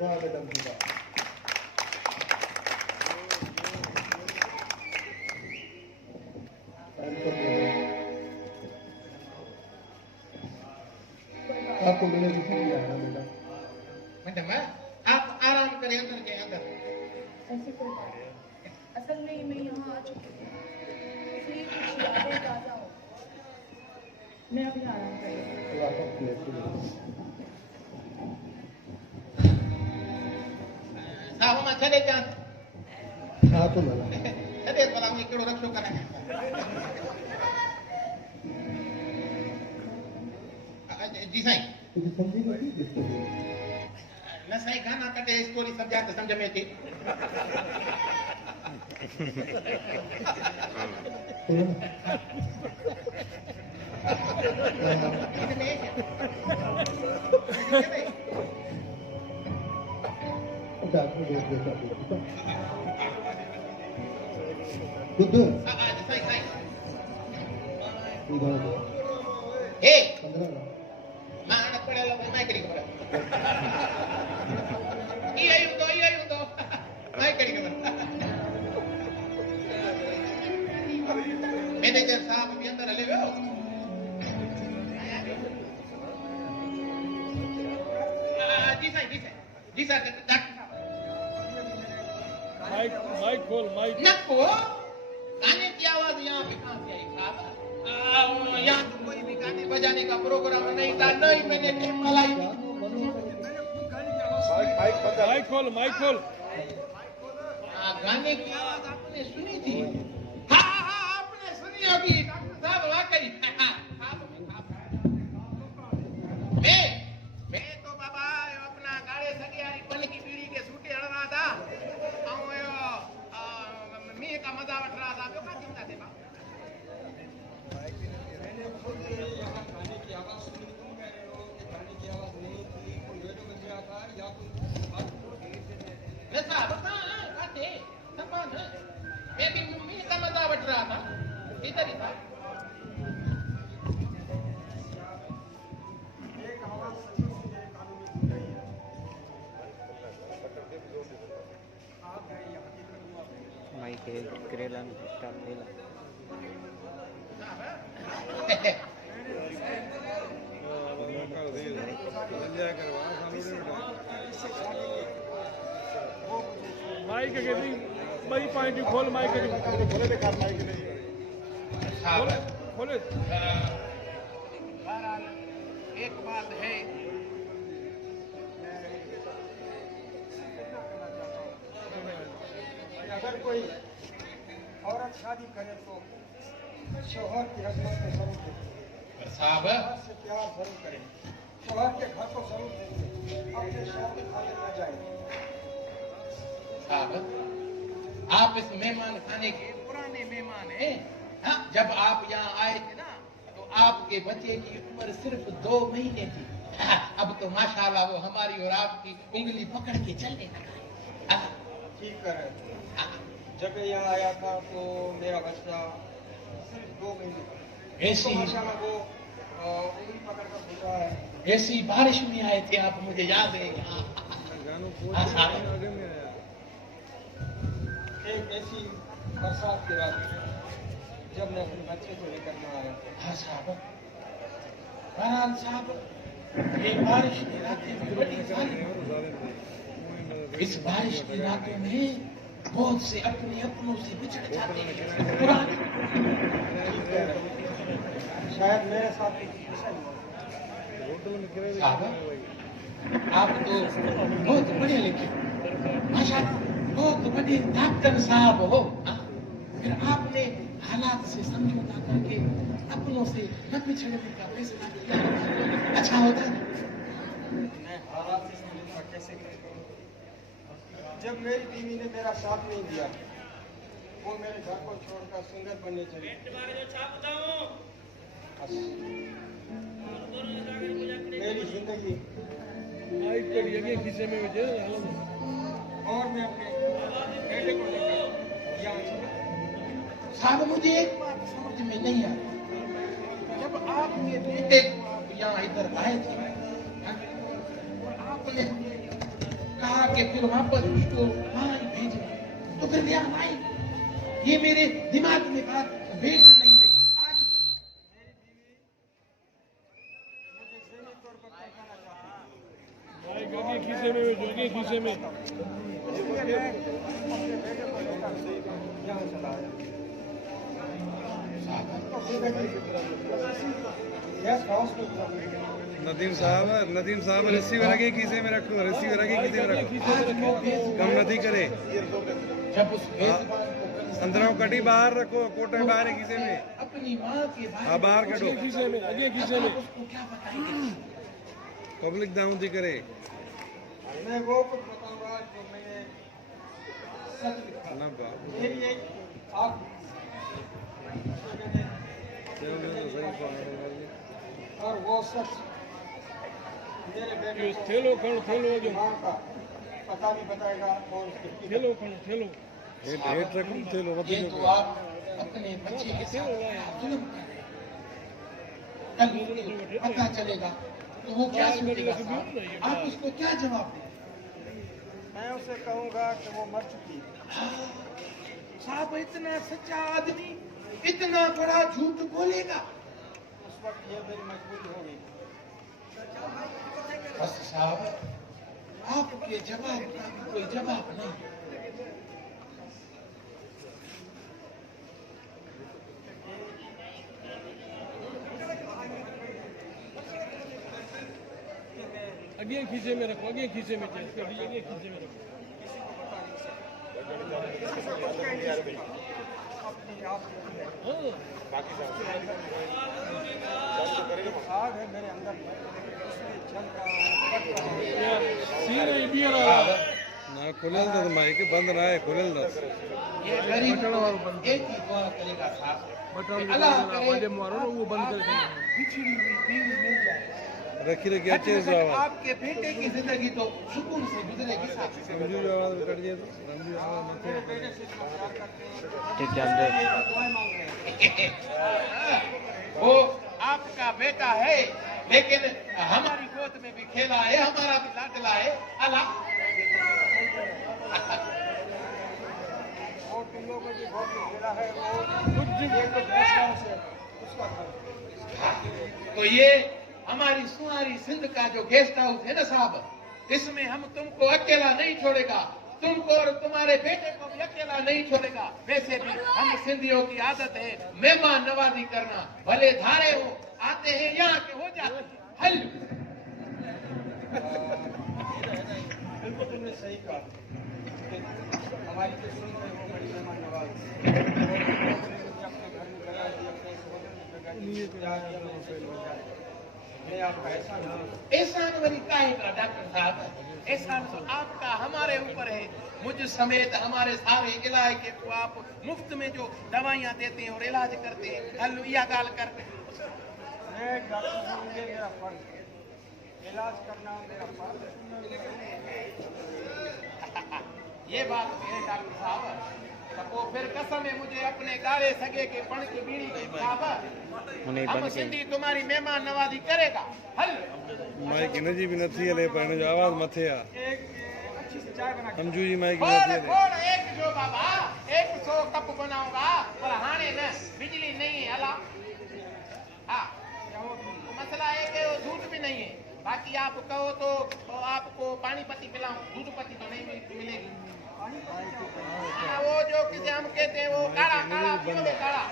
वाह मैडम जी वाह। आपको मैंने दिखा दिया है बेटा। मैडम आप आराम करें अंदर के अंदर। ऐसी कोई बात नहीं। असल में मैं यहाँ आ चुकी हूँ, इसलिए कुछ यादें ताज़ा हो। मैं अभी आराम कर रही हूँ। अल्लाह को ब्लेस यू। साहब हम चले जान। हाँ तो मला। चले पर हम एकड़ो रक्षो कराएं। जी साईं। तुझे समझी नहीं दिसतो। न साईं गाना कटे स्टोरी समझा तो समझ में अचे। बुद्धू साईं साईं ए 15 मां न पढ़ेलो मैं करी खबर इयो तो मैं करी खबर मैनेजर साहब भी अंदर हले वियो जी साईं जी सर डॉक्टर माइक खोल माइक नको गाने की आवाज यहाँ पे कहाँ से आई साहब यहाँ तो कोई भी गाने बजाने का प्रोग्राम नहीं था नहीं मैंने टेप मलाई माइक खोल गाने की आवाज आपने सुनी थी हाँ आपने सुनी होगी डॉक्टर साहब वाकई मैं तो बाबा अपना गाड़े सगियारी पल की पीढ़ी के सूटे हड़वा था मैं का मजा वठ रहा था तो क्या चिंता थे बाबा गाने की आवाज सुनी तुम कह रहे हो कि गाने की आवाज नहीं थी कोई रेडियो बज रहा था या कोई ऐसा बता काटे समान मैं भी मैं का मजा वठ रहा था इधर ही था एक आवाज सच्ची मुझे कानूनी सुन रही है आप है यहाँ की माइक करेला स्टार्ट करेला माइक के दी भाई पॉइंट खोल माइक के खोले देखा माइक नहीं खोले बहरहाल एक बात है अगर कोई औरत शादी करे तो शौहर की खिदमत में जरूर देखे साहब से प्यार जरूर करे शौहर के घर को जरूर देखे अपने शौहर के खाने न जाए साहब आप इस मेहमान खाने के पुराने मेहमान हैं हाँ जब आप यहाँ आए थे ना तो आपके बच्चे की उम्र सिर्फ 2 महीने थी अब तो माशाल्लाह वो हमारी और आपकी उंगली पकड़ के चलने लगा है ठीक करे जब मैं यहाँ आया था तो मेरा बच्चा सिर्फ 2 महीने का ऐसी तो माशाल्लाह वो उंगली पकड़ कर घूम रहा है ऐसी बारिश में आए थे आप मुझे याद है हाँ साहब एक ऐसी बरसात की रात जब मैं अपने बच्चे को लेकर यहाँ आया हाँ साहब बहरहाल साहब ये बारिश की रातें बड़ी जालिम इस बारिश की रातों में बहुत से अपने अपनों से बिछड़ जाते हैं पुराने शायद मेरे साथ भी ऐसा ही हुआ। साहब आप तो बहुत पढ़े लिखे माशाल्लाह बहुत बड़े डॉक्टर साहब हो हाँ? फिर आपने हालात से समझौता करके अपनों से न बिछड़ने का फैसला किया अच्छा होता है मैं हालात से समझौता कैसे करूं? जब मेरी बीवी ने मेरा साथ नहीं दिया वो मेरे घर को छोड़कर सिंगर बनने चली मेरी जिंदगी माइक करिए खींचे में मुझे और मैं अपने बेटे को लेकर यहाँ चला। साहब मुझे एक बात समझ में नहीं आई जब आपके बेटे को आप यहाँ इधर आए थे हाँ? और आपने कहा के फिर वापस उसको वहां ही भेजना, तो फिर ध्यान आई ये मेरे दिमाग में बात भेज नहीं रही आज तक। माइक आगे खीसे में भेजो, आगे खीसे में। नदीम साहब रिसीवर आगे खीसे में रखो, रिसीवर आगे खीसे में रखो, कम नदी करे। जब उस मेजबान को अंदर कटी बाहर रखो, कोटे बाहर है खीसे में। अपनी माँ के हाँ बाहर कटो, आगे खीसे में, आगे खीसे में। उसको क्या बताएंगे? पब्लिक दाऊदी करे। मैं वो कुछ बताऊंगा जो मैंने सच लिखा। ना बाप मेरी एक आँख और वो सच मेरे बेटे को थेलो खण, थेलो जो माँ का पता नहीं बताएगा और उसके पिता थेलो खण, थेलो। हेठ रखो, थेलो मत ये जो तो आप अपने बच्चे के साथ जुल्म कर रहे हैं। कल उसको पता चलेगा तो वो क्या सोचेगा साहब? आप उसको क्या जवाब दें? मैं उसे कहूंगा कि वो मर चुकी है। साहब इतना सच्चा आदमी इतना बड़ा झूठ बोलेगा? उस वक्त ये मेरी मजबूरी हो गई। बस साहब आपके जवाब का भी कोई जवाब नहीं। आगे खीसे में रखो, आगे खीसे में चेक कर दीजिए, आगे खीसे में रखो। हाँ, आग है मेरे अंदर में, उसमें जल रहा है, पक रहा है। यार, सीन है, बियर आ रहा है। ना खुलेल दस माइक बंद ना है, खुलेल दस। ये गरीब को एक ही दुआ करेगा साहब, अल्लाह करे वो बंद कर देना। बिछड़ी हुई बीवी मिल जाए। रखी रखी अच्छे से आवाज। आपके बेटे की जिंदगी तो सुकून से गुजरेगी साहब। समझू जो आवाज कट जाए तो समझू आवाज मत मेरे बेटे से इतना प्यार करते हैं। ठीक है, अंदर। ये तो दुआएं मांग रहे हैं। वो आपका बेटा है लेकिन हमारी गोद में भी खेला है, हमारा भी लाडला है। अल्लाह वो तुम लोगों की बहुत खेला है, वो ये कुछ फैसलों से उसका था। तो ये हमारी सुनारी सिंध का जो गेस्ट हाउस है ना साहब, इसमें हम तुमको अकेला नहीं छोड़ेगा, तुमको और तुम्हारे बेटे को भी अकेला नहीं छोड़ेगा। वैसे भी हम सिंधियों की आदत है मेहमान नवाजी करना, भले धारे हो आते हैं यहाँ के हो जाते हैं हल। बिल्कुल तुमने सही कहा कि हमारी जो सुन रहे वो बड़ी मेहमान नवाज अपने घर में लगा दी, अपने सोने में लगा दी, क्या किया मैंने सही हो जाए। मैं आपका एहसान हूँ। एहसान वरी काहे का डॉक्टर साहब? एहसान तो आपका हमारे ऊपर है, मुझ समेत हमारे सारे इलाके को आप मुफ्त में जो दवाइयाँ देते हैं और इलाज करते हैं। हल यह गाल कर मैं डॉक्टर हूँ, ये मेरा फर्ज है, इलाज करना मेरा फर्ज है। ये बात भी है डॉक्टर साहब। तो फिर कसम है मुझे अपने गारे सगे के पण की बीड़ी की साहब, उन्हें हम बंद कर। सिंधी तुम्हारी मेहमान नवाजी करेगा हल। माइक इन जी भी नथी हले पर इन जो आवाज मथे आ। एक अच्छी सी चाय बना के समझू जी माइक खोड़ नथी हले। खोड़ एक जो बाबा 100 कप बनाऊंगा पर हाने न बिजली नहीं है हला। हाँ मसला है कि वो दूध भी नहीं है, बाकी आप कहो तो आपको पानी पत्ती पिलाऊं, दूध पत्ती तो नहीं मिलेगी। हाँ, वो जो किसे हम कहते हैं वो काढ़ा काढ़ा पियोगे काढ़ा,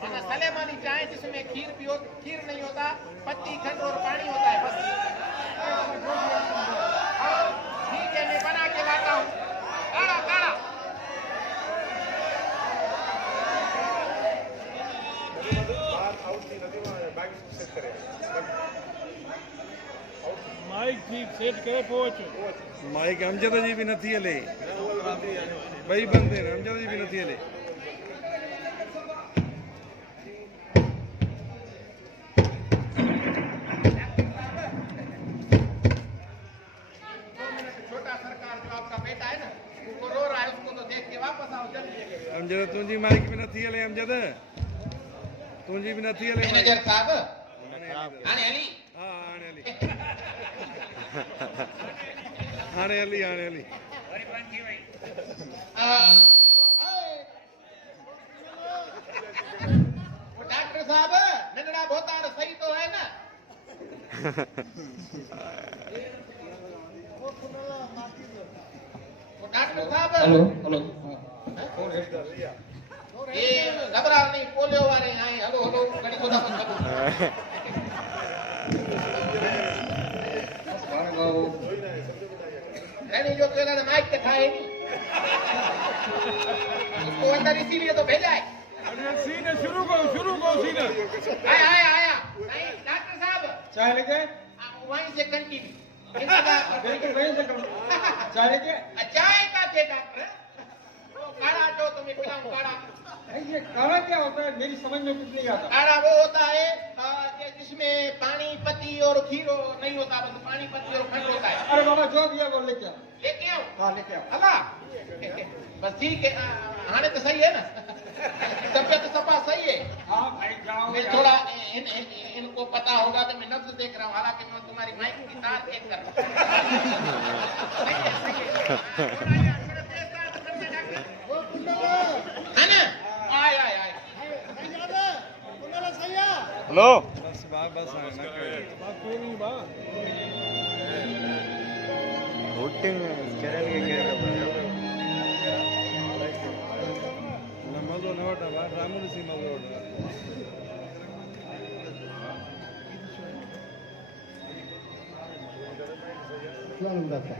वरना सलेमानी चाय जिसमें खीर पियो, खीर नहीं होता, पत्ती खंड और पानी होता है बस। हाँ, ठीक है मैं बना के लाता हूँ काढ़ा काढ़ा। माइक ठीक सेट करे पहुंच। माइक अमजद जी भी नथी हले, भाई बंदे ने अमजद जी भी नथी हले। छोटा सरकार जो आपका बेटा है ना वो रो रहा है, उसको तो देख के वापस आओ जल्दी। अमजद तुंजी माइक भी नथी हले, अमजद तुंजी भी नथी हले। मैनेजर साहब आने अली हाँ आने हली। आने वाली डॉक्टर साहब नंढड़ा बोतार सही तो है ना? डॉक्टर साहब हेलो हेलो ये घबराओ नहीं, पोलियो वाले आए। हेलो हेलो घड़ी खुदा बंद करो। नहीं जो कहना था माइक पे खाए नहीं, इसको अंदर इसीलिए तो भेजा है। अरे सीने शुरू करो सीने। आया नहीं डॉक्टर साहब चाय लेके वहीं से कंटिन्यू। चाय लेके चाय का थे डॉक्टर, वो काढ़ा जो तुम्हें पिलाऊं काढ़ा। ये काढ़ा क्या होता है? मेरी समझ में कुछ नहीं आता। काढ़ा वो होता है कि जिसमें पानी पत्ती और खीरो नहीं होता, बस पानी पत्ती और खंड होता है। अरे बाबा जो दिया वो लेके आओ। लेके आओ। हाँ लेके आओ। अल्लाह बस ठीक है। हाने तो सही है ना? तबियत सफा सही है। हाँ भाई जाओ मैं थोड़ा इनको पता होगा कि मैं नब्ज देख रहा हूँ, हालांकि मैं तुम्हारी माइक की तार चेक कर रहा हूँ। है ना? आया हेलो बस बस बात कोई नहीं बा वोटिंग केरल के मज़ो न वठा बा रामू सी मज़ो वठा इस्लाम दाता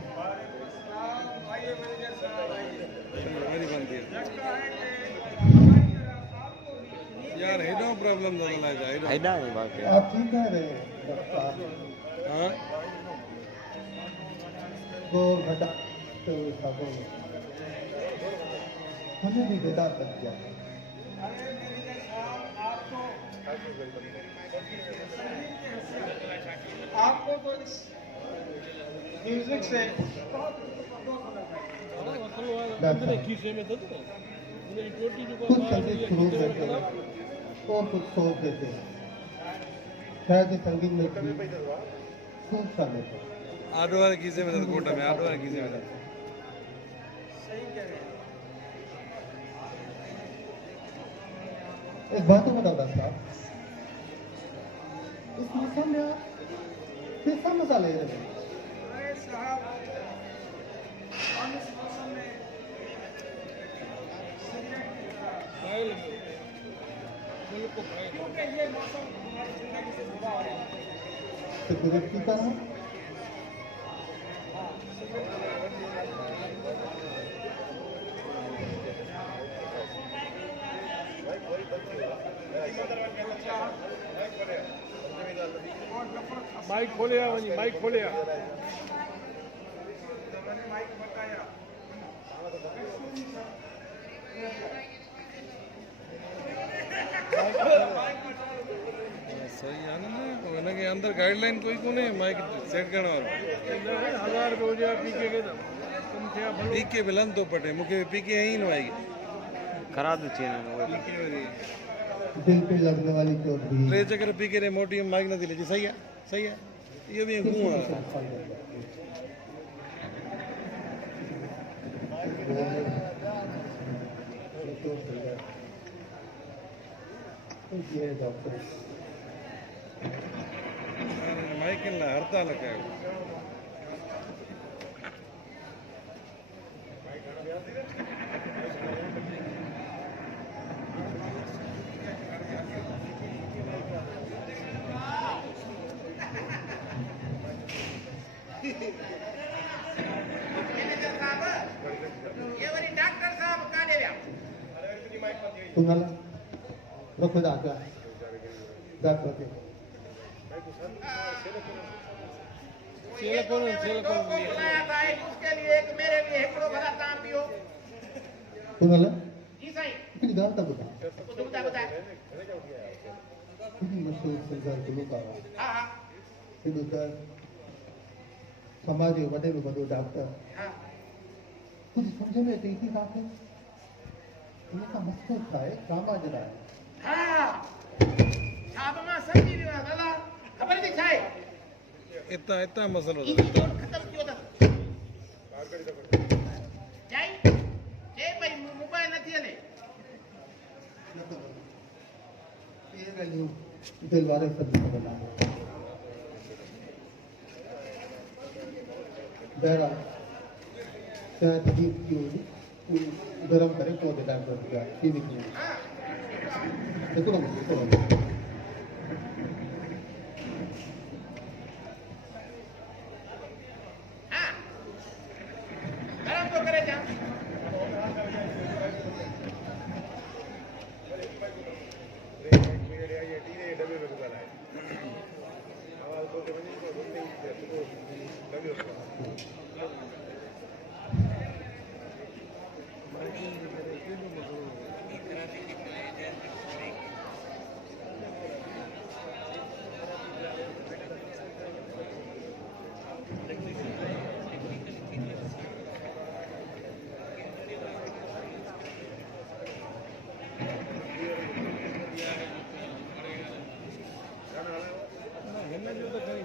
वरी बनती है यार हेडो प्रॉब्लम तो ला जाए फायदा है बाकी आप ठीक कह रहे हैं डॉक्टर। हां दो घटा तो साबुन हमें भी बेटा बच गया। आपको तो इस म्यूजिक से अपने खीसे में था तो मेरी टोटी जो कुछ संगीत शुरू करते हैं और कुछ सोच देते हैं। शायद ये संगीत में भी खूब शामिल है। आडो वाले कीसे में था कोटा में आडो वाले कीसे में था एक बात तो बताओ डॉक्टर साहब, इस मौसम में आप कैसा मजा ले रहे हैं? अरे साहब हम इस मौसम में खाए लगे मुल्क को खाए क्योंकि ये मौसम हमारी जिंदगी से जुड़ा हुआ है। सिगरेट पीता है? माइक खोले आ वनी माइक खोले आ सही है ना उन के अंदर गाइडलाइन कोई कोने माइक सेट करने वाला 1000 रुपए हो जाए पीके के तो कम थे भलो पीके बिलन तो पटे मुके पीके ही न आएगी करा दो चैनल वो पीके वरी दिल पे लगने वाली चोट भी ट्रे चक्कर पीके रे मोटी माइक न दिले जी सही है ये भी घूम आ डॉक्टर माइक ना हड़ताल का ये वाली डॉक्टर साहब का दे दिया। तुम्हाला रखो दाखला दाखला ते सेल कौन बुलाया था एक उसके लिए एक मेरे लिए एकड़ो भला काम दियो। तुम्हाला जी साईं किती गाता बता कुछ बता किती मशहूर संसार के लोग आवा हाँ हाँ सिद्धू सर समाज के वडे में बड़ो डॉक्टर हाँ कुछ समझ में अचे थी तव्हांखे इनका मक़सद छा आहे समाज लाइ हाँ छाप मां समझी वियो आहे दादा ख़बर थी छा आहे इतना मसलो इजी जोड़ खत्म थियो अथसि જાય એ ભાઈ મોબાઈલ નથી હલે ये रही दिलवारे सब्जी का बना बहरा क्या तकलीफ की होगी गरम करे तो दे डाल दिया टीवी की देखो ना હા ગરમ તો કરે જા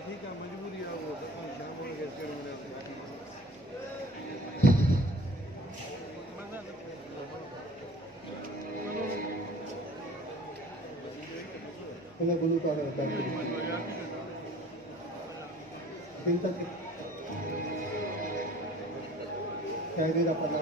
ठीक है मजबूरी है वो शाम को कैसे उन्हें बोलूँ तो अगर चिंता की शायरी का पता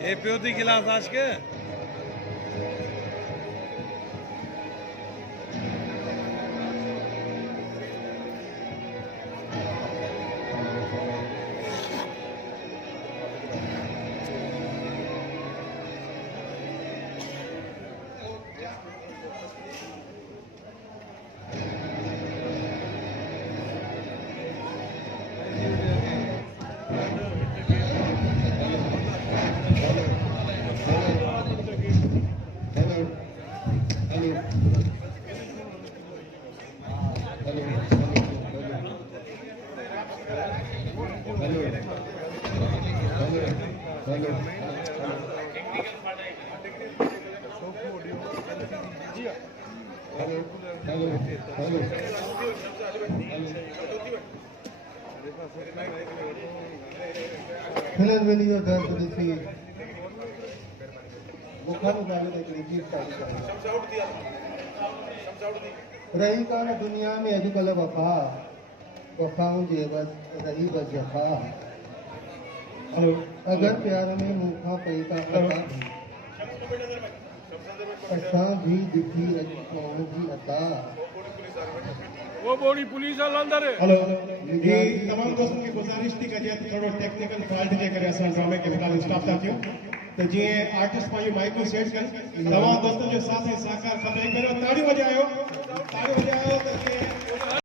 ये पियो थी गिलास आज के फिलहाल में नहीं होता तो देखिए मुखा मुकाबले एक रिजीव रही का न दुनिया में अॼुकल्ह वफ़ा वफ़ाऊं जे बस रही बस जफ़ा अगर प्यार में मुखा पई का असां भी ॾिठी अॼु जी अता वो बोली पुलिस वाला अंदर है हेलो जी तमाम दोस्तों की गुजारिश थी कि थोड़ो टेक्निकल फॉल्ट जे करे असां ड्रामे के फिलहाल स्टॉप था थियूं तो जी आर्टिस्ट पंहिंजो माइक सेट कर तमाम दोस्तों जो साथ ही सहकार खपे करो ताड़ी वजायो तो